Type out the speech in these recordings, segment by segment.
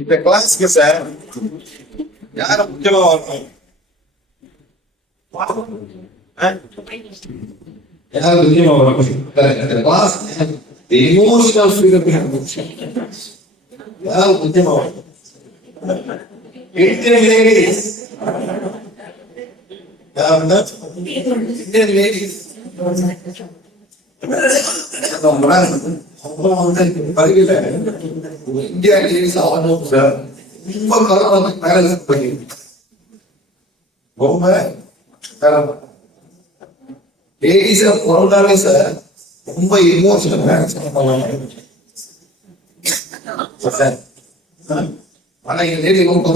இந்த கிளாஸ்க்கு சார் யார முக்கியமா வரணும்? யார் முக்கியமா வரணும்? கிளாஸ் எமோஷனல் ஃப்ரீடம் யார் முக்கியமா வரணும்? Indian ladies. Indian ladies. India ladies ஆகணும் சார். ரொம்ப கவனம் மேரேஜ் பண்ணி ரொம்ப லேடிஸ பிறந்தாலே சார் ரொம்ப எமோஷனல் மேரேஜ் பண்ணலாம். ஆனா எங்க லேடி ரொம்ப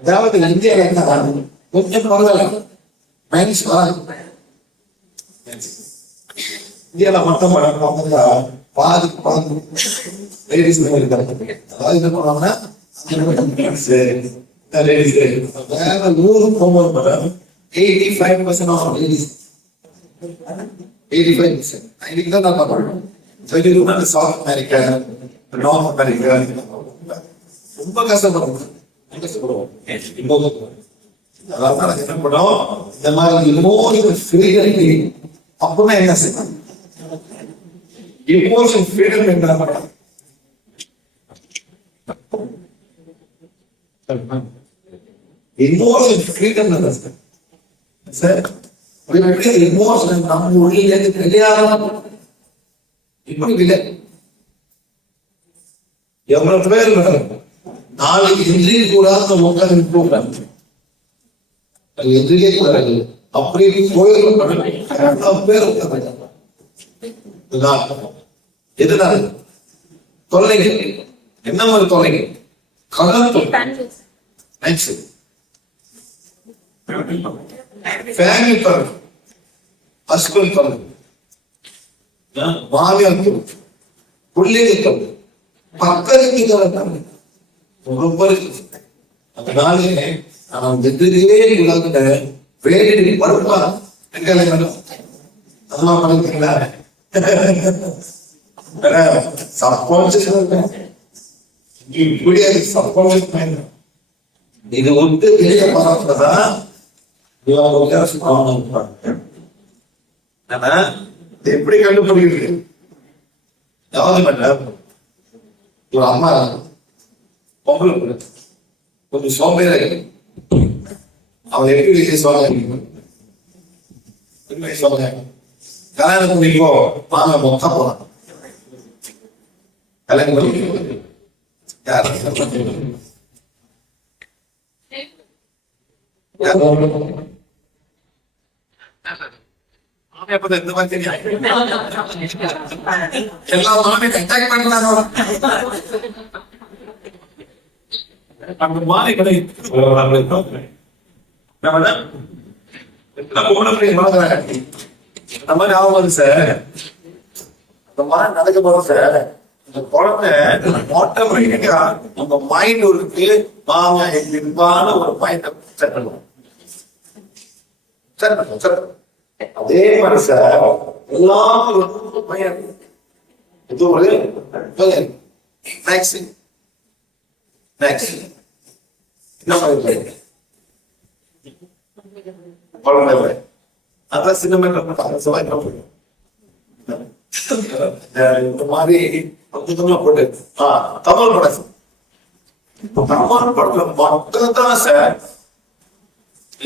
அதாவது இந்தியாவில் என்ன கொஞ்சம் இந்தியாவில மட்டும் பாதி லேடிஸ் அதாவது என்ன பண்ணுவாங்கன்னா வேற 85% of ladies 85% இன்னைக்கு தான் நான் பார்க்கணும். சவுத் அமெரிக்கா, நார்த் அமெரிக்கா ரொம்ப கஷ்டப்படுவோம். அதனால என்ன பண்ணும், இந்த மாதிரி இமோஷனல் ஃப்ரீடம் அப்பவே என்ன செய்யணும், இமோஷனல் ஃப்ரீடம் என்ன பண்ணலாம், இமோஷனல் ஃப்ரீடம் சார். இமோஷனல் நம்ம உள்ள தெரியாத இப்படி இல்லை. எவ்வளவு பேர் நாளைக்கு எதிரி கூடாத உட்காந்து எதிரியே கூடாது அப்படி கோயில் பேர் எதுனால தொல்லைகள், என்ன மாதிரி தொல்லைகள், கடன் தொல்லை, ஃபேமிலி தொல்லை, ஹஸ்பண்ட் தொல்லை, மாமியார் தொல்லை, பிள்ளைகள் தொல்லை, பக்கத்துக்கு தொல்லை ரொம்ப இருக்கு. அதனாலே நான் எதிரியே இல்லாத வேடி படுப்பா அதெல்லாம் பண்ணுறீங்களா இது வந்து பெரிய பரப்புறதான் எப்படி கண்டுபிடிக்கிறது? யாவது ஒரு அம்மா பொங்கல் கொஞ்சம் சோம்பேறா அவன் எப்படி சொல்ல கல்யாணம் பண்ணிக்கோ வாங்க மொத்தம் போலாம். கல்யாணம் பண்ணி யார் இந்த மாதிரி எல்லா மாமே அட்டாக் பண்றாங்க. அந்த மாதிரி அந்த மாதிரி ஆகும் சார். அந்த மாதிரி நடக்க போறோம் சார். அந்த குழந்தை ஆட்டோமேட்டிக்கா நம்ம மைண்ட் ஒரு மாமா என்பான ஒரு மைண்ட் செட் பண்ணுவோம். அதே மாதிரி சார் எல்லாம் ஒரு பையன் இது ஒரு பையன் என்ன பையன் குழந்தை அதான் சினிமா இந்த மாதிரி போட்டு தமிழ் படம் தமிழ் படத்துல மட்டும் தான் சார்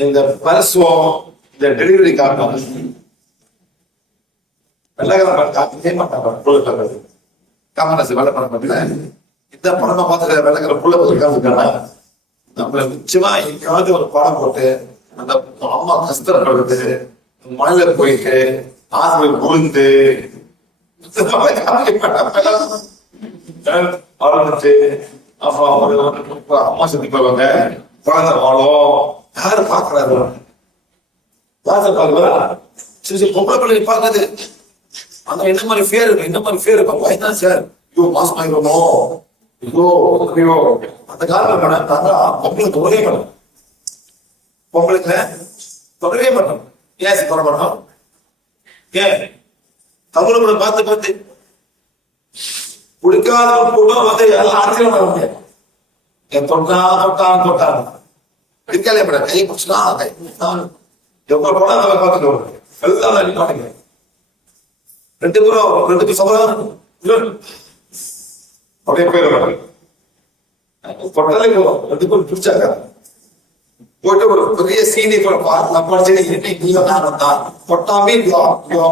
இந்த பரிசுவம் இந்த டெலிவரி காட்டும் வெள்ளக்காரன் காட்டவே மாட்டாங்க. காமராஜ் வெள்ள படம் பார்த்தீங்கன்னா இந்த படமா பார்த்து வெள்ளக்கார புள்ள இருக்காங்க. நம்மள நிச்சயமா எங்காவது ஒரு படம் போட்டு அந்த அம்மா கஷ்டப்படுறது, மழையில போயிட்டு ஆசிரியர் புரிந்து ஆரம்பிச்சு அப்புறம் அம்மா சந்தி போவாங்க. குழந்தை வாழும் யாரு பாக்குறாரு பொம்பளை பிள்ளை பாக்குறது அந்த என்ன மாதிரி பேர் இருக்கு, என்ன மாதிரி பேர் இருக்கும். சார் ஐயோ மாசம் ஆயிரமோ ஐயோ ஐயோ அந்த காலத்துல மேடம் நாங்க பொம்பளை தொடவே பண்ணோம், பொம்பளைங்க தொடவே பண்ணோம். ஏன் சார் தொட பண்ணோம்? ஏன் தமிழ் பார்த்து பார்த்து பிடிக்காத கூட வந்து எல்லாம் ஆச்சரியம் பண்ண முடியாது. என் தொட்டான் பிடிக்காலே மேடம் கை பிடிச்சுனா எவ்வளவு போனா அதை பார்த்துட்டு எல்லாம் அடிப்பாங்க. ரெண்டு பேரும் சமாதானம் அப்படியே போயிடும். தொட்டாலே போதும், ரெண்டு பேரும் பிடிச்சாங்க போயிட்டு ஒரு பெரிய சீனி நான் படிச்சு தொட்டாமே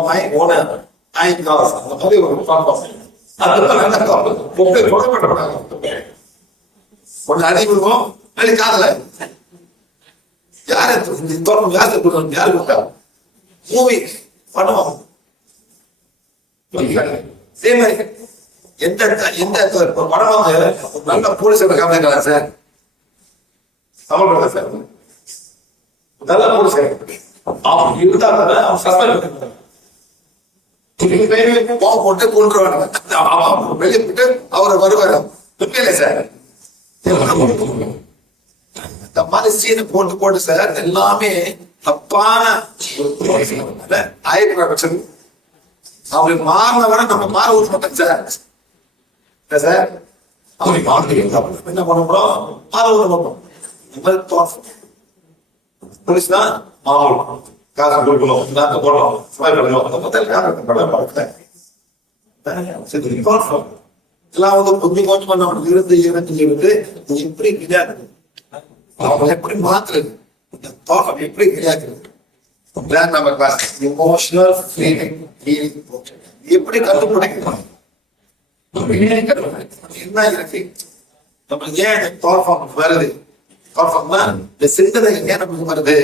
மை ஓனர் அந்த மாதிரி ஒரு ஒன்னு அடி விடுவோம் காதல யாரு யாரு கொடுத்தா மூவி பண்ணுவோம். அதே மாதிரி எந்த படம் வந்து நல்ல போலீஸ் காமிக்கலாம் சார், தமிழ் சார் நல்ல போலீஸ் இருந்தா அவன் சஸ்பெண்ட் போட்டு கொண்டுருவாங்க. வெளியே போட்டு அவரை வருவார் சார். இந்த மாதிரி சீனை போட்டு சார் எல்லாமே தப்பான ஆயிரத்தி அவருக்கு மாறினவரை நம்ம மாற விட மாட்டோம் சார். சார் அவருக்கு மாறணும் என்ன பண்ண முடியும், மாற விட மாட்டோம். இந்த மாதிரி போலீஸ் தான் மாறணும், காசு கொடுக்கணும், நாங்க போடணும், எல்லாம் வந்து கொஞ்சம் கொஞ்சம் பண்ண இருந்து எப்படி கிடையாது, அவங்க எப்படி மாத்துறது, தோட்டம் எப்படி கிடையாது, எமோஷனல் ஃபீலிங் எப்படி கண்டுபிடிக்கணும், என்ன இருக்கு நம்மளுக்கு ஏன் தோட்டம் வருது, தோட்டம்னா இந்த சிந்தனை ஏன் நமக்கு வருது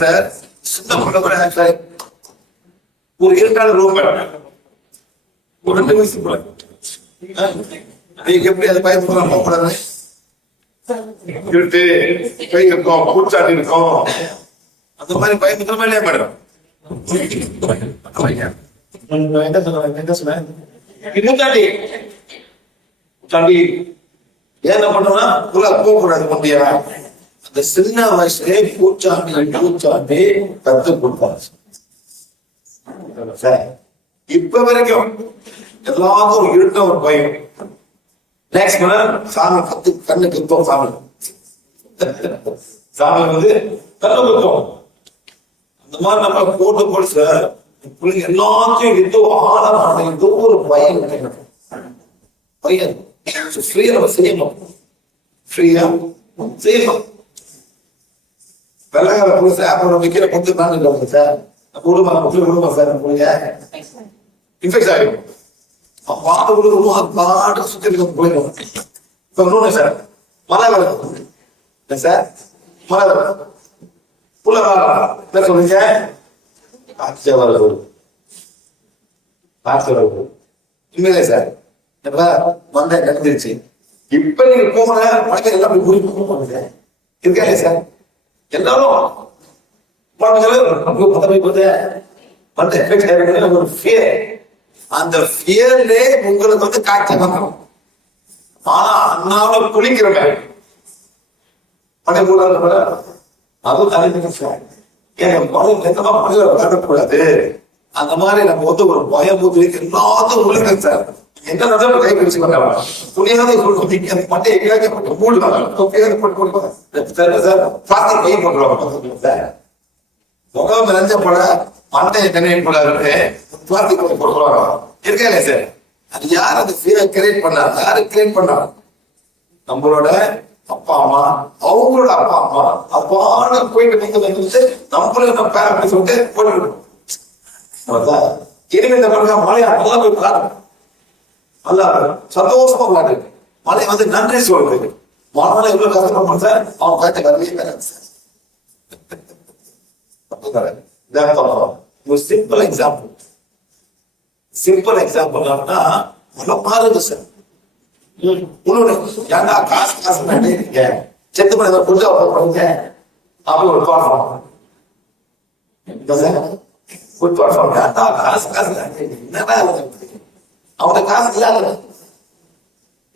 சார். சின்ன பொண்ணு ஒரு இரண்டாவது ரூம் ஒரு 2 வயசு போல எப்படி அதை பயன்படுத்த போகக்கூடாது, இருட்டு கை இருக்கும் பூச்சாட்டி இருக்கும் அந்த மாதிரி பயன்படுத்துற மாதிரியே மேடம். என்ன சொன்னேன் பூச்சாண்டி என்ன பண்ணோம்னா போகக்கூடாது முடியா. அந்த சின்ன வயசுலே பூச்சாண்டி கத்து கொடுத்தாங்க. இப்ப வரைக்கும் எல்லாத்துக்கும் இருட்ட ஒரு பயம். நெக்ஸ்ட் சாமி கத்து கண்ணு குத்தோம், சாமி வந்து கண்ணு குத்தோம். அந்த மாதிரி நம்ம போட்டு சார் பிள்ளைங்க எல்லாத்தையும் ஏதோ ஆழமான ஏதோ ஒரு பயம் பையன் ஃப்ரீயா நம்ம செய்யணும், ஃப்ரீயா செய்யணும். வெள்ளக்கார புதுசு அப்புறம் விற்கிற 10 நாள் சார் விடுமா சார் பிள்ளைங்க இன்ஃபெக்ட் ஆகிடும். பாட்டு விடுவோம் பாட்டு சுத்தி இருக்க போயிடும். இப்ப இன்னொன்னு சார் மழை வருது சார், மழை வருது புள்ள என்ன சொல்லுங்க, காய்ச்ச வருது உண்மையிலே சார் வந்த நடந்துருச்சு. இப்ப நீங்க போன மழை எல்லாம் போங்க இருக்கா இல்லையா சார், எல்லாரும் ஒரு ஃபியர், அந்த ஃபியர்லே உங்களுக்கு வந்து காய்ச்சல் வந்துடும். ஆனா அண்ணாவில குளிக்கிறவங்க அதுவும் காட்டக்கூடாது. அந்த மாதிரி நம்ம வந்து ஒரு பயம் எல்லாத்தையும் உள்ள சார் என்ன நடந்தாலும் கை பிடிச்சு துணியாவது மட்டை எங்கேயாச்சும் மூடு கை போட்டுருவாங்க. முகம் நினைஞ்ச போல மண்டையை நினைவு கூடாது பிளாஸ்டிக் போட்டுருவாங்க இருக்கா இல்லையா சார். அது யார் அந்த ஃபீல் கிரியேட் பண்ணாரு, யாரு கிரியேட் பண்ணாரு, நம்மளோட அப்பா அம்மா, அவங்களோட அப்பா அம்மா. அப்பான்னு போயிட்டு நீங்க வந்து நம்மளும் நம்ம பேரண்ட் சொல்லிட்டு போட்டு இனிமே இந்த பண்ணுங்க மழையா நல்லா போய் பாருங்க, நல்லா சந்தோஷமா விளையாடு. மழை வந்து நன்றி சொல்றது, மழை எவ்வளவு கஷ்டப்படும் சார், அவன் காய்ச்சல் வரவே வராது சார். ஒரு சிம்பிள் எக்ஸாம்பிள், சிம்பிள் எக்ஸாம்பிள் மாறுது சார். இன்னொன்னு ஏன்னா காசு இருக்கீங்க செத்து பண்ண புரிஞ்சா பண்ணுங்க அப்படி ஒரு தோட்டம் காசு என்னடா அவன காசு இல்லாத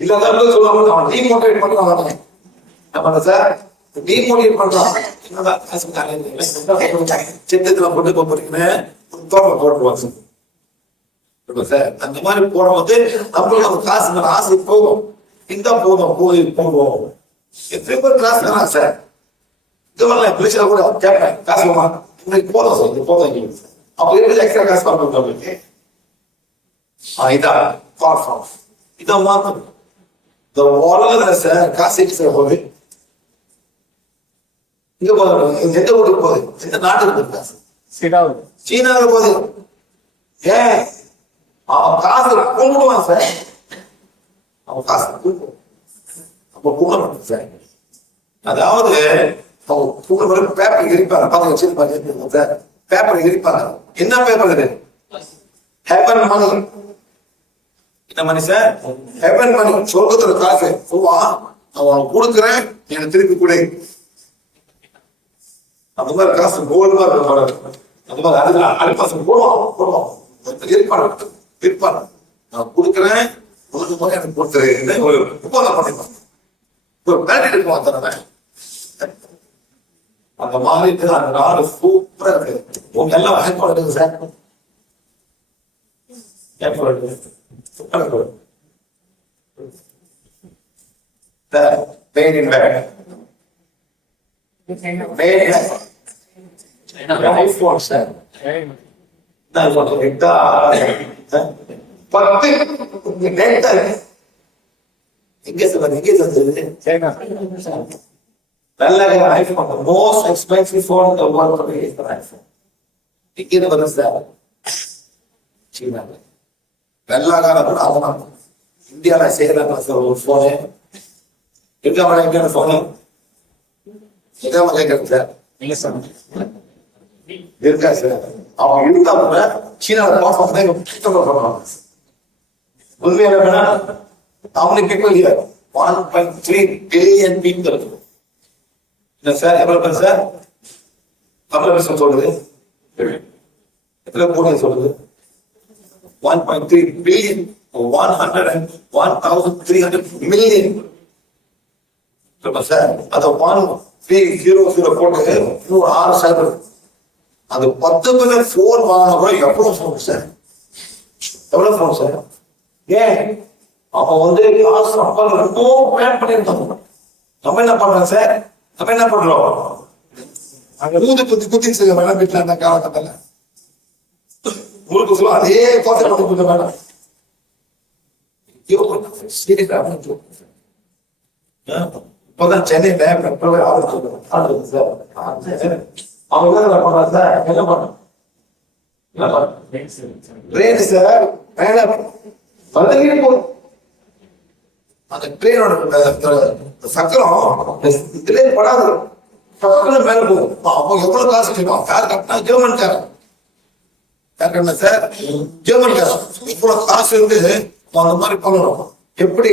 இல்லாத சொல்லுவாங்க அவன் டிமோட்டிவேட் பண்றான். என்ன சார் டிமோட்டிவேட் பண்றான். சித்தத்துல கொண்டு போறீங்கன்னு தோட்டம் போட்டுருவாங்க சார். அந்த மாதிரி போடும்போது நம்மளுக்கு காசு மேல ஆசை போகும். இந்த போதும் கோயில் போடுவோம் எத்தனை பேர் கிளாஸ் தானா சார். இது வரல பிடிச்சா கூட கேட்பேன் காசு இன்னைக்கு போதும் சார் இது போதும் அப்போ எப்படி எக்ஸ்ட்ரா காசு பார்க்கணும் நம்மளுக்கு. இதான் பார்ஃபார்ம் இதான் மாற்றணும். இந்த உலகத்துல சார் காசு சார் போகுது இங்க போதும். எந்த ஊருக்கு போகுது? எந்த நாட்டுக்கு போகுது காசு? சீனாவுக்கு போகுது. ஏன் அவன் காசு கும்பிடுவான் சார். அவன் காசு கும்பிடுவான். அப்ப கும்பிடணும் சார். அதாவது பேப்பர் எரிப்பாங்க பாருங்க வச்சிருப்பாங்க சார். பேப்பர் எரிப்பாங்க. என்ன பேப்பர் இது? ஹெவன் மணி. என்ன மணி சார்? ஹெவன் மணி. சொர்க்கத்துல காசு சொல்லுவான். அவன் கொடுக்குறேன் எனக்கு திருப்பி கொடு. அந்த மாதிரி காசு கோல்டு மாதிரி அந்த மாதிரி அதுல அடுப்பாசம் போடுவான் இருப்பான். நான் கொடுக்குறேன் உனக்கு போய் எனக்கு கொடுத்துரு ஒரு ஒப்பந்தம் பண்ணிப்பான். ஒரு பேட்டி இருக்குவான் தரேன். அந்த மாதிரி அந்த நாடு சூப்பரா இருக்கு. உங்க எல்லாம் ஏற்பாடு இருக்கு சார். ஏற்பாடு பேரின் பேக் iPhone சார். நான் சொல்றேன் எங்க சொல்றது எங்க சொல்றது நல்ல iPhone most expensive phone in the world is the iPhone. இங்க வந்து சார் சீனா வெள்ளாகார கூட அவன் இந்தியாவில செய்யறாங்க சார் ஒரு போனு எங்க போனு கேட்கறது சார். நீங்க சொல்லுங்க இருக்கா சார். அவன் இருந்தா கூட சீனாவை பார்ப்பாங்க. உண்மையான அவனுக்கு people here 1.3 billion people. என்ன சார் எவ்வளவு சார்? தமிழ் சொல்றது எத்தனை கோடி சொல்றது? 1.3 billion 101,300 million சார். அதை 1300 போட்டு இன்னும் 6 சைபர் அது 10 மில்லியன் போன் வாங்கினா கூட எவ்வளவு போன் சார்? எவ்வளவு போன் சார்? ஏன் அப்ப வந்து காசு அப்பா ரொம்ப பிளான் பண்ணிருந்தோம். நம்ம என்ன பண்றோம் சார்? நம்ம என்ன பண்றோம்? ஊது குத்தி செய்ய வேணாம் வீட்டுல அந்த காலகட்டத்தில் உங்களுக்கு சொல்லுவோம் அதே தோசை பத்தி கொஞ்சம் வேணாம். இப்பதான் சென்னையில அவங்க என்ன பண்றாங்க சார்? என்ன பண்றாங்க சார்? அந்த ட்ரெயினோட சக்கரம் ட்ரெயின் படாது சக்கரம் மேல போகும். அப்போ எவ்வளவு காசு கேட்பான்? யார் கட்டினா? ஜெர்மன்காரன். யார் கட்டினா சார்? ஜெர்மன்காரன். இவ்வளவு காசு இருந்து அந்த மாதிரி பண்ணணும். எப்படி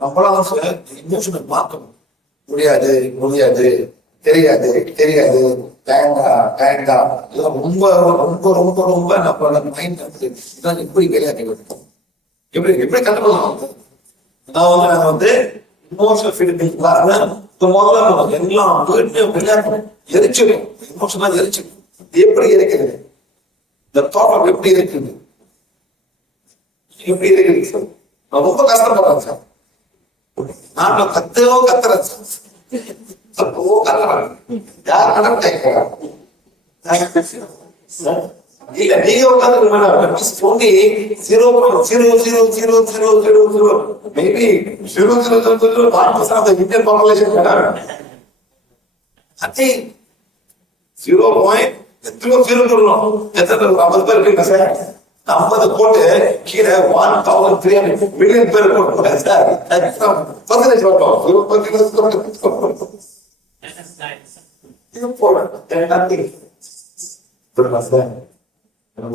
நம்மளால இமோஷனை மாற்றணும். முடியாது முடியாது தெரியாது தெரியாது வேண்டாம் ரொம்ப ரொம்ப ரொம்ப ரொம்ப நம்ம மைண்ட் இதான் எப்படி விளையாட்டு எப்படி எப்படி கண்டுபிடிக்கணும்? நாங்க வந்து இமோஷனல் ஃபீலிங் முதல்ல எல்லாம் விளையாட்டு எரிச்சிடும். இமோஷனா எரிச்சிடும். எப்படி இருக்கிறது? இந்த தோட்டம் எப்படி இருக்குது? எப்படி இருக்குது சார்? நான் ரொம்ப கஷ்டப்படுறேன் சார். நான் கத்துறேன் சார். இல்ல நீங்க உட்காந்து மேபி 0.000 இந்தியன் பாப்புலேஷன் அதே 0.000 எத்தனை 50 பேர் இருக்கீங்க சார்? 50 போட்டு கீழே 1,300 மில்லியன் பேர் போட்டு சார் பர்சன்டேஜ்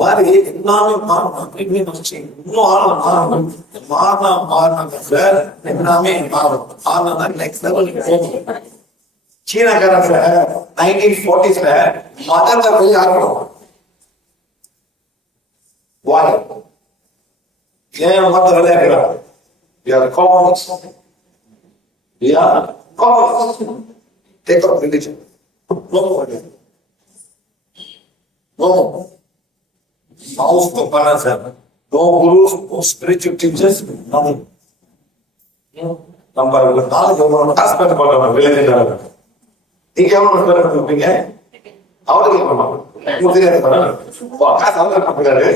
மாதிரி எல்லாமே மாறணும். இன்னும் மாறணும் சார். எல்லாமே மாறணும். மாறினா நெக்ஸ்ட் லெவலுக்கு போகணும். சீனாக்காரன் 1940s மதத்தை போய் ஆரம்பிடும். Why? ஏன் மத்த விளையாடுறாங்க? We are commons. We are commons. Take up religion. No more. No. House to Panasa. No gurus, no spiritual teachers, nothing. நம்ம நாளைக்கு உங்களோட ஹஸ்பண்ட் பண்ணுறோம் விளையாடுறாங்க. நீங்க எவ்வளவு பேர் இருப்பீங்க? அவருக்கு தெரியாது காசு அவங்க பண்ணுறாரு.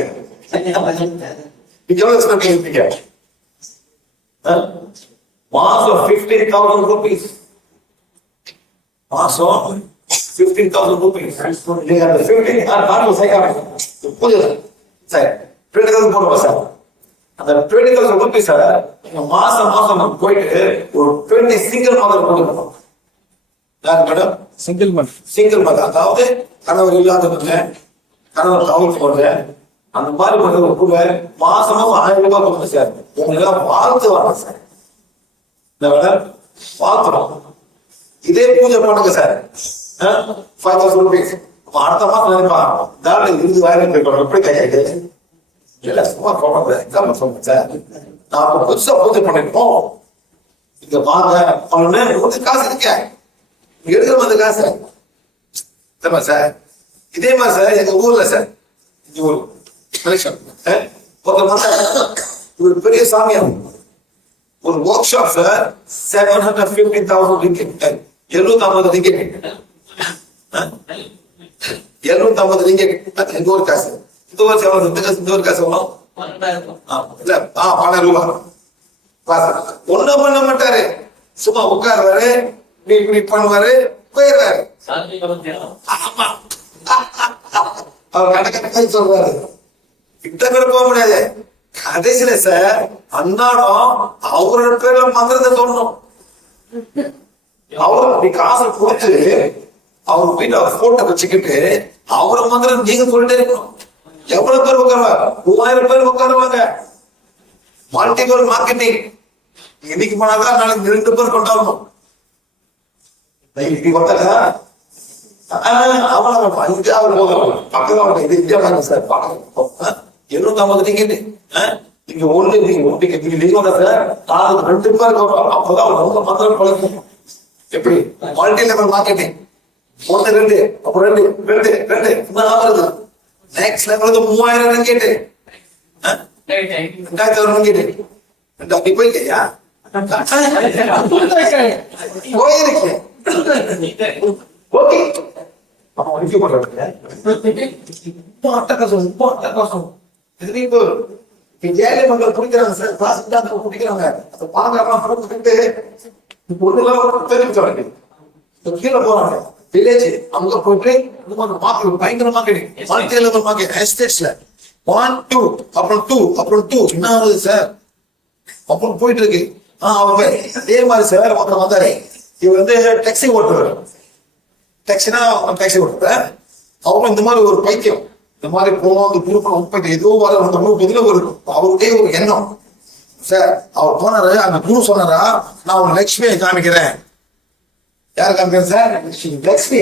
நீங்க எவ்வளவு ஸ்பெண்ட் பண்ணிருப்பீங்க? மாசம் 15,000 rupees. மாசம் 15,000 rupees. நீங்க அந்த 15 பூஜை சார் 20,000 போடுவோம் சார். அந்த 20,000 rupees நீங்க மாசம் மாசம் போயிட்டு ஒரு 20 சிங்கிள் மதர் கொடுக்கணும். யார் மேடம்? Single mother. அதாவது கணவர் இல்லாதவங்க, கணவர் தவறு போடுற அந்த மாதிரி பண்றது கூட மாசமா 1000 ரூபாய் கொடுங்க சார். உங்களெல்லாம் வாழ்த்து வாங்க சார். இந்த மேடம் வாழ்த்துறோம். இதே பூஜை பண்ணுங்க சார். 5,000 rupees. அடுத்த மாசம் நினைப்பான் தாண்டி 20,000 எப்படி கையாயிட்டு இல்ல சும்மா சொல்றேன் சார். நான் புதுசா பூஜை பண்ணிருப்போம். இங்க வாங்க அவனு காசு இருக்க எடுக்கிற மாதிரி காசு சார். இதே மாதிரி சார் எங்க ஊர்ல சார் ஒரு ஒரு பெரிய சாமியார் ஒரு work shop sir 750,000 ringgit. 750 ringgit. 750 ringgit எங்க ஊர் காசு. இந்த ஒரு எவ்வளவு? இந்த ஒரு காசு எவ்வளவு? 12 ரூபாய். ஒண்ணும் பண்ண மாட்டாரு. சும்மா உட்காருவாரு, இப்படி பண்ணுவாரு, போயிடுறாரு. அவர் கணக்கு சொல்றாரு. கிட்ட கூட போக முடியாது. கடைசியில சார் அன்னாடம் அவரோட பேர்ல மந்திரத்தை சொல்லணும். அவரு அப்படி காசை கொடுத்து அவர் வீட்டுல போட்டோ வச்சுக்கிட்டு அவரை மந்திரம் நீங்க சொல்லிட்டே இருக்கணும். எவ்வளவு பேர் உட்காருவாங்க? 3000 பேர் உட்காருவாங்க. Multiple marketing. இன்னைக்கு போனாதான் நாளைக்கு 2 பேர் கொண்டாடணும். இன்னைக்கு கொண்டாடா அவ்வளவு பக்கம் இது இந்தியா சார். 750 டிக்கெட். நீங்க ஒண்ணு நீங்க டிக்கெட் நீங்க சார் 2 பேர் அப்பதான் ரொம்ப மந்திரம் பழக்கம். எப்படி மல்டி லெவல் மார்க்கெட்டிங். 1 2 அப்புறம் 2 வருது. Next level 3000 ringgit. 2000 ringgit. அப்படி போயிருக்கையா? போயிருக்கேன். ஓகே ஏழை மக்கள் குடிக்கிறாங்க சார். குடிக்கிறாங்க. கீழே போறாங்க வில்லேஜ். அங்க போயிட்டு பயங்கர மார்க்கெட்டிங் எஸ்டேட்ஸ்ல 1 2 அப்புறம் 2 அப்புறம் 2 என்ன ஆகுது சார்? அப்புறம் போயிட்டு இருக்கு. அவங்க அதே மாதிரி சார் ஒருத்தர் வந்தாரு. இவர் வந்து டாக்ஸி ஓட்டுவார். டாக்ஸினா டாக்ஸி ஓட்டுவார். அவரும் இந்த மாதிரி ஒரு பைத்தியம். இந்த மாதிரி போனோம் அந்த குரூப் ஏதோ வர ஒரு அவருடைய ஒரு எண்ணம் சார். அவர் போனாரு. அந்த குரு சொன்னாரா, நான் ஒரு லட்சுமியை காமிக்கிறேன். யாரு காமிக்கிறேன் சார்? லட்சுமி.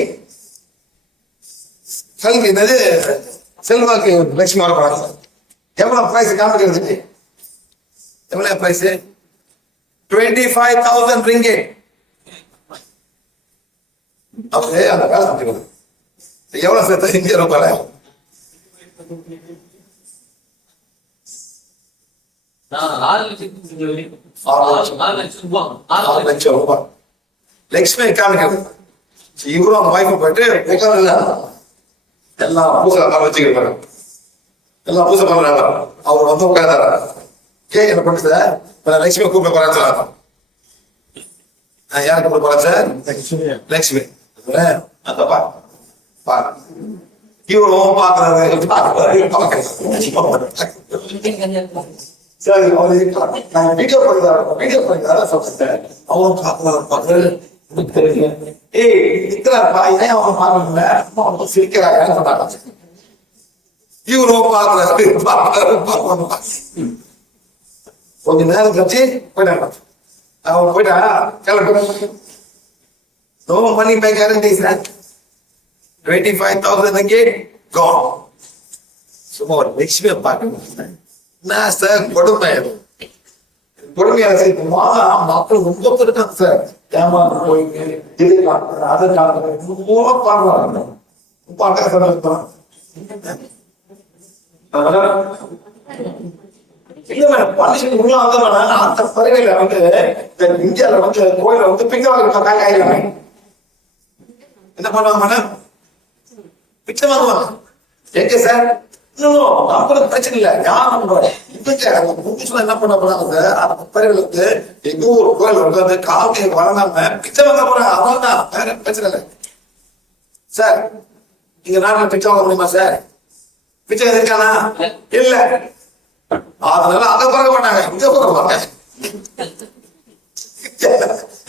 செல்வி என்னது செல்வாக்கு லட்சுமி வர போறாங்க சார். எவ்வளவு பிரைஸ் காமிக்கிறது? எவ்வளவு பிரைஸ்? 25,000 ringgit. அப்படியே அந்த வேலை செஞ்சுக்கிறது. எவ்வளவு சேர்த்த இந்திய ரூபாய்? 6 லட்சம் ரூபாய். லட்சுமி காமிக்கிறது. இவரும் அந்த வாய்ப்பு போயிட்டு எல்லாம் பூசை வச்சுக்கிறாங்க. எல்லாம் பூசை பண்றாங்க. அவர் வந்து உட்கார்ந்தாரா, என்ன பண்ணு சார், லட்சுமி கூப்பிட போறேன்னு சொன்னாங்க. யார் கூப்பிட போறேன் சார்? லட்சுமி. இவரும் பாக்குறாரு. சரி வீடியோ பண்ணிதார சொல்றேன். அவரும் பாக்குறாரு. சிரிக்கிறாங்க சொன்னாங்க. இவரும் பாக்குறாரு. கொஞ்ச நேரம் கழிச்சு போயிட்டாங்க. அவன் போயிட்டா கிளம்பி. No money back guarantee, sir. 25,000 ringgit gone. சும்மா ஒரு லட்சுமியை பார்க்கணும். என்ன சார் கொடுமை, கொடுமையா மக்கள் ரொம்ப இருக்காங்க சார். ஏமாந்து போயிட்டு இது அதை பாடுறாங்க. அந்த பறவையில வந்து இந்தியாவில வந்து கோயில வந்து பிச்சை என்ன பண்ணுவாங்க மேடம்? பிச்சை வாங்குவாங்க. எங்க சார்? இன்னும் பிரச்சனை இல்லை. யாரும் என்ன பண்ண போறாங்க சார்? அந்த பறவைகளுக்கு எங்க ஒரு கோயில் வந்து காவலியை வளராம பிச்சை வாங்க போறாங்க. அவ்வளவுதான், வேற பிரச்சனை இல்லை சார். இங்க நாட்டில் பிச்சை வாங்க முடியுமா சார்? பிச்சை இருக்கானா? இல்ல. அதனால அங்க பிறக்க மாட்டாங்க, இங்க பிறப்பாங்க.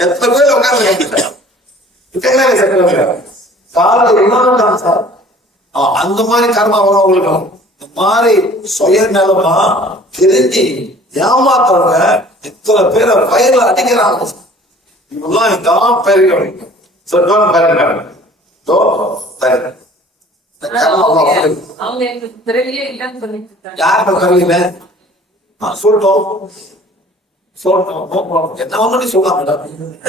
எத்தனை பேர் உட்கார்ந்து சார் அந்த மாதிரி கர்மா வரும் உங்களுக்கு. இந்த மாதிரி சுய நிலமா தெரிஞ்சு ஏமாத்தவங்க இத்தனை பேரை பயிர்ல அடிக்கிறாங்க. இவெல்லாம் இதான் பெரிய சொல்லட்டும் என்ன வந்து சொல்லலாம் மேடம்.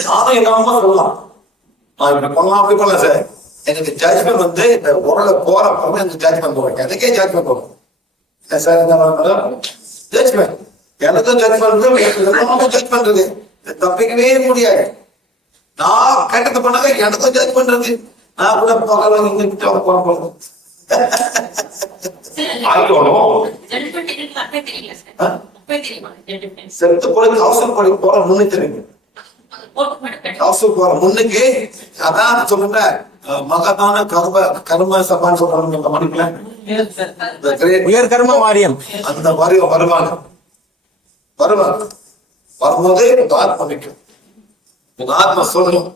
நானும் என்ன சொல்லலாம். நான் இப்படி பண்ணலாம் அப்படி பண்ணலாம் சார். எனக்கு ஜட்ஜ்மெண்ட் வந்து உடல போற எனக்கு ஜட்ஜ்மெண்ட் போடுறேன். எனக்கே ஜட்ஜ்மெண்ட் வரும் சார். ஜட்ஜ்மெண்ட் எனக்கும் ஜட்ஜ்மெண்ட் ஜட்ஜ்மெண்ட் இருக்கு. தப்பிக்கவே முடியாது. நான் கேட்டது பண்ணாங்க எனக்கும் ஜட்ஜ்மெண்ட் இருக்கு. நான் கூட போகணும் செத்து போய் அவசரம் படி போற முன்னே தெரியும். அவசரம் போற முன்னுக்கு அதான் சொல்லுங்க மகதான கர்ம சபான்னு சொல்றாங்க. மணிக்கல உயர் கர்ம வாரியம் அந்த வாரியம் வருவாங்க. வரும்போது ஆத்மா நிற்கும். உங்க ஆத்மா சொல்லணும்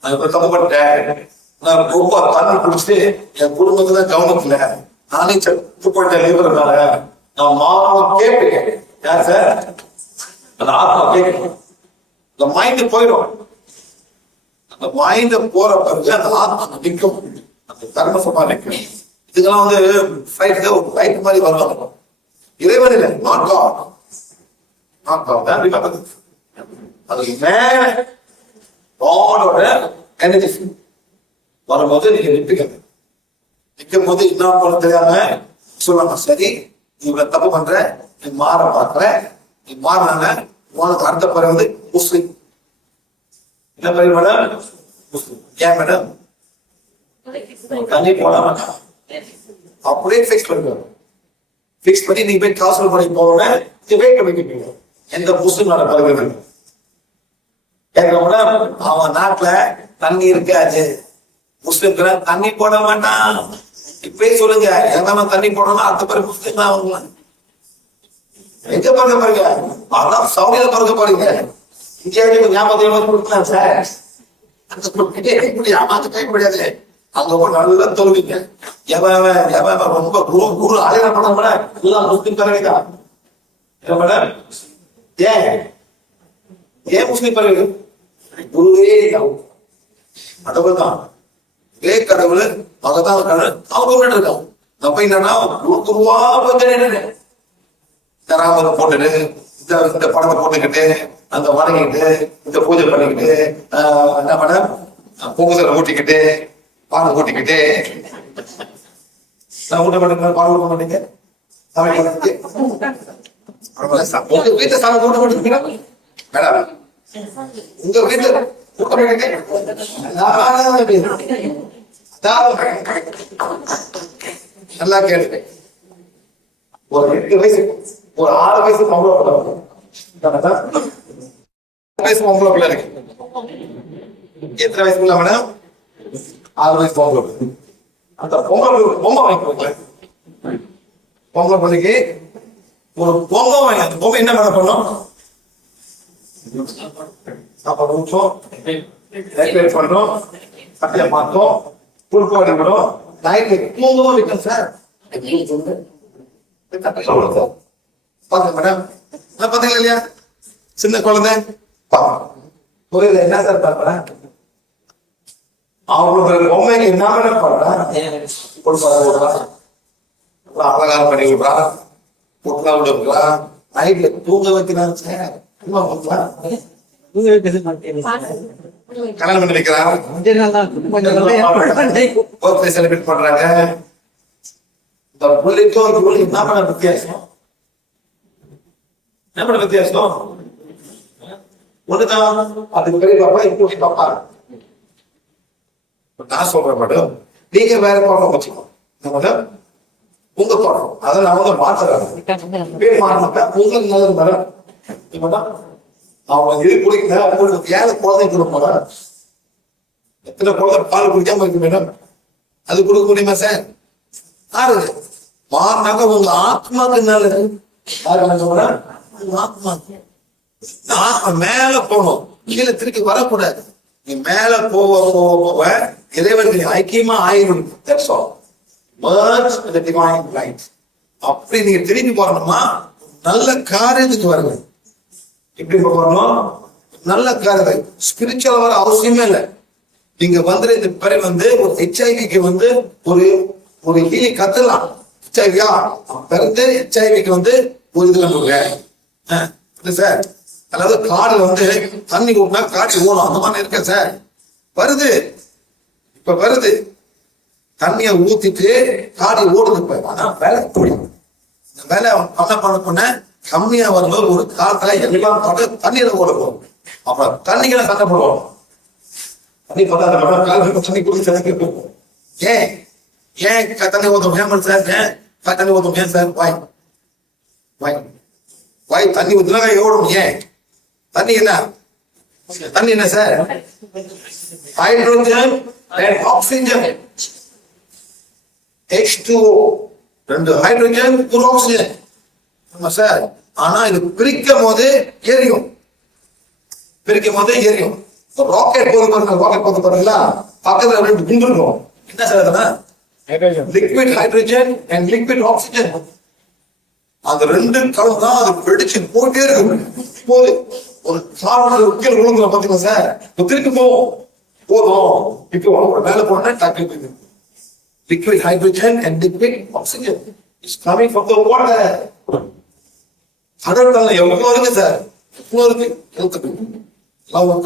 நான் இப்ப தப்புப்பட்டேன். நான் ரொம்ப தண்ணி குடிச்சுட்டு என் குடும்பத்துல கவனிக்கல. நானே செத்து போயிட்டேன் லீவர்னால நான் மாறணும் கேட்பேன். யார் சார்? அந்த ஆத்மா கேட்கணும். இந்த மைண்ட் போயிடும். அந்த மைண்ட் போற பிறகு அந்த ஆத்மா நிற்கும். அந்த கர்ம சபா நிற்கும். இதுக்கெல்லாம் வந்து ஃபைட் மாதிரி வருவாங்க. இறைவன் இல்லை, நாட் காட். அதுக்கு மேல காடோட எனர்ஜி வரும்போது நீங்க நிற்பீங்க. நிற்கும் போது என்ன பண்ண தெரியாம சொல்லலாம், சரி நீ இவ்வளவு தப்பு பண்ற, நீ மாற பாக்குற, நீ மாறினாங்க உனக்கு அடுத்த பேர் வந்து முஸ்லிம். என்ன பேர் மேடம்? முஸ்லிம். ஏன் மேடம்? தண்ணி போட மாட்டான். அப்படியே பிக்ஸ் பண்ணுவாங்க. பிக்ஸ் பண்ணி நீங்க போய் காசு பண்ணி போறோட வெயிட் வைக்கப்பீங்க. எந்த முஸ்லிம் நாட பழகுறது அவன் நாட்டுல தண்ணி இருக்காது. முஸ்லிம் தண்ணி போட மாட்டான். இப்பயே சொல்லுங்க, எதனா தண்ணி போடணும் அடுத்த பேர் முஸ்லிம் தான் அவங்க. எங்க பிறக்க பாருங்க, அதான் சவுதியில பிறக்க பாருங்க. இந்தியாவுக்கு ஞாபகம் கொடுக்கலாம் சார். ஏமாத்த கை முடியாது. அங்க போய் நல்லா தொழுவீங்க. ரொம்ப குரு ஆயுத படம் கூட எல்லாம் முஸ்லிம் பிறகுதான். ஏன் முஸ்லிம் பிறகு குருவே கடவுள்தான். ஒரே கடவுள் மகதான் கடவுள். அவங்க இருக்காங்க. அப்ப என்னன்னா குருவா ராமரை போட்டுட்டு இந்த படத்தை போட்டுக்கிட்டு அந்த வணங்கிட்டு இந்த பூஜை பண்ணிக்கிட்டு என்ன பண்ண பூஜை ஊட்டிக்கிட்டு பாடம் ஊட்டிக்கிட்டு நான் ஊட்ட மாட்டேங்க. பாடம் ஊட்ட மாட்டீங்க. உங்க வீட்டுல சாமி ஊட்ட மாட்டீங்க மேடம். உங்க வீட்டுல ஊட்ட மாட்டீங்க. நல்லா கேட்டு ஒரு 8 வயசு ஒரு 6 வயசு பொம்பளை வயசு பொம்பளை பிள்ளை இருக்கு. எத்தனை வயசுக்குள்ள மேடம்? 6 வயசு பொம்பளை. அந்த பொம்மை வாங்கி பொம்பளை பிள்ளைக்கு ஒரு பொம்மை வாங்கி அந்த பொம்மை என்ன மேடம் பண்ணும்? சாப்பாடு ஊற்றோம், டெக்கரேட் பண்றோம், சட்டையை மாற்றோம், புல்பாடி விடும், நைட்டு தூங்கவும் வைக்கும் சார். பாருங்க மேடம், பாத்தீங்களா இல்லையா? சின்ன குழந்தை புரியுது என்ன சார் பாப்பா? அவங்களுக்கு பொம்மைக்கு என்ன மேடம் பண்றேன்? அலங்காரம் பண்ணி விடுறான், பொட்டலா விடுறான், நைட்ல தூங்க வைக்கிறான் சார். கல்யாணம் பண்ணி வைக்கிறான், பர்த்டே செலிப்ரேட் பண்றாங்க. இந்த புள்ளிக்கும் ஒரு புள்ளி என்ன பண்ண வித்தியாசம்? என்ன பண்ண வித்தியாசம்? ஒண்ணுதான். அதுக்கு பெரிய பாப்பா இப்போ பாப்பா. நான் சொல்றேன் மேடம், நீங்க வேற தோட்டம் வச்சுக்கோ, உங்க தோட்டம் அதை நான் வந்து மாத்துறேன். பேர் மாறினப்ப உங்களுக்கு நல்லது மேடம். அவங்க இது குடிக்கல, உங்களுக்கு ஏழை குழந்தை கொடுப்பாங்க. எத்தனை குழந்தை பால் குடிக்காம இருக்கு மேடம், அது கொடுக்க முடியுமா சார்? ஆறு மாறினாக்க உங்க ஆத்மாக்கு நல்லது. ஆத்மாக்கு மேல போகணும், கீழே திருப்பி வரக்கூடாது. நீ மேல போக போக போக இறைவனுக்கு ஐக்கியமா ஆயிரும். அப்படி நீங்க திரும்பி போறணுமா, நல்ல காரியத்துக்கு வருங்க. எப்படி போறணும்? நல்ல காரியத்தை ஸ்பிரிச்சுவல் வர அவசியமே இல்லை. நீங்க வந்து இந்த பேரை வந்து ஒரு ஹெச்ஐவிக்கு வந்து ஒரு ஒரு ஹீலி கத்துலாம். ஹெச்ஐவியா பிறந்து ஹெச்ஐவிக்கு வந்து ஒரு இது கண்டுங்க சார். அதாவது காடுல வந்து தண்ணி ஊட்டினா காட்சி ஓடும், அந்த மாதிரி இருக்க சார். வருது, இப்ப வருது, தண்ணிய ஊத்திட்டு காடி ஓடுது. இப்ப ஆனா வேலை இந்த வேலை பண்ண கம்மியா வரும்போது ஒரு காலத்துல எல்லாம் தண்ணியில ஓட போகும். அப்புறம் தண்ணிகளை சண்டை போடுவோம். தண்ணி தண்ணி குடிச்சு ஏன் ஏன் தண்ணி ஊத்தும்? ஏன் சார் ஏன் தண்ணி ஊத்தும்? ஏன் சார் வாய் வாய் வாய் தண்ணி ஊத்துனா ஓடும். ஏன் தண்ணி என்ன? தண்ணி என்ன sir? Hydrogen and oxygen, H2O, ரெண்டு ஹைட்ரோஜன் ஒரு ஆக்சிஜன். ஆமா சார். ஆனா இது பிரிக்கும் போது எரியும், பிரிக்கும் போது எரியும். ராக்கெட் போது பாருங்க, ராக்கெட் போது பாருங்களா, பக்கத்துல ரெண்டு குண்டு இருக்கும். என்ன சார் அதெல்லாம்? Liquid hydrogen and liquid oxygen. அந்த ரெண்டு கலந்து தான் அது வெடிச்சு போட்டே இருக்கும். போது ஒரு சாதாரண கீழே விழுந்துடும் பாத்தீங்களா சார், திருப்பி போதும். இப்போ மேல போனா டக்கு liquid hydrogen and liquid oxygen is coming from the water. கடல்ல எவ்வளவு இருக்கு சார், எவ்வளவு இருக்கு.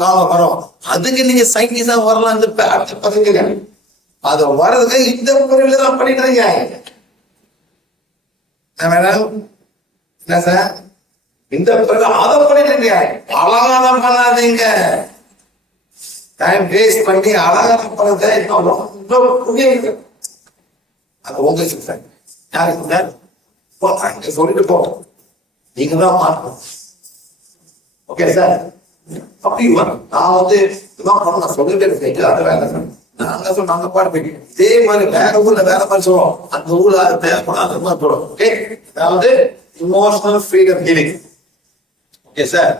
காலம் வரும், அதுக்கு நீங்க சயின்டிஸ்டா வரலாம். இந்த பதவிங்க அது வர்றதுக்கு இந்த முறையில தான் பண்ணிடுறீங்க. என்ன சார் இந்த அதை பண்ணிடுறீங்க. அலங்காரம் பண்ணாதீங்க, டைம் வேஸ்ட் பண்ணி அலங்காரம் பண்ணதை அது உங்க சார். யாருக்கு சொல்லிட்டு போ, நீங்க தான் மாற்றணும். Okay sir. அப்படி நான் வந்து நான் சொல்லிட்டு இருக்கேன். அது வேலை நாங்க சொல்ல நாங்க பாடு போயிட்டு இதே மாதிரி வேற ஊர்ல வேற மாதிரி சொல்லுவோம். அந்த ஊர்ல தேவைப்படும் அந்த மாதிரி சொல்லுவோம். ஓகே, அதாவது emotional freedom healing. Okay sir.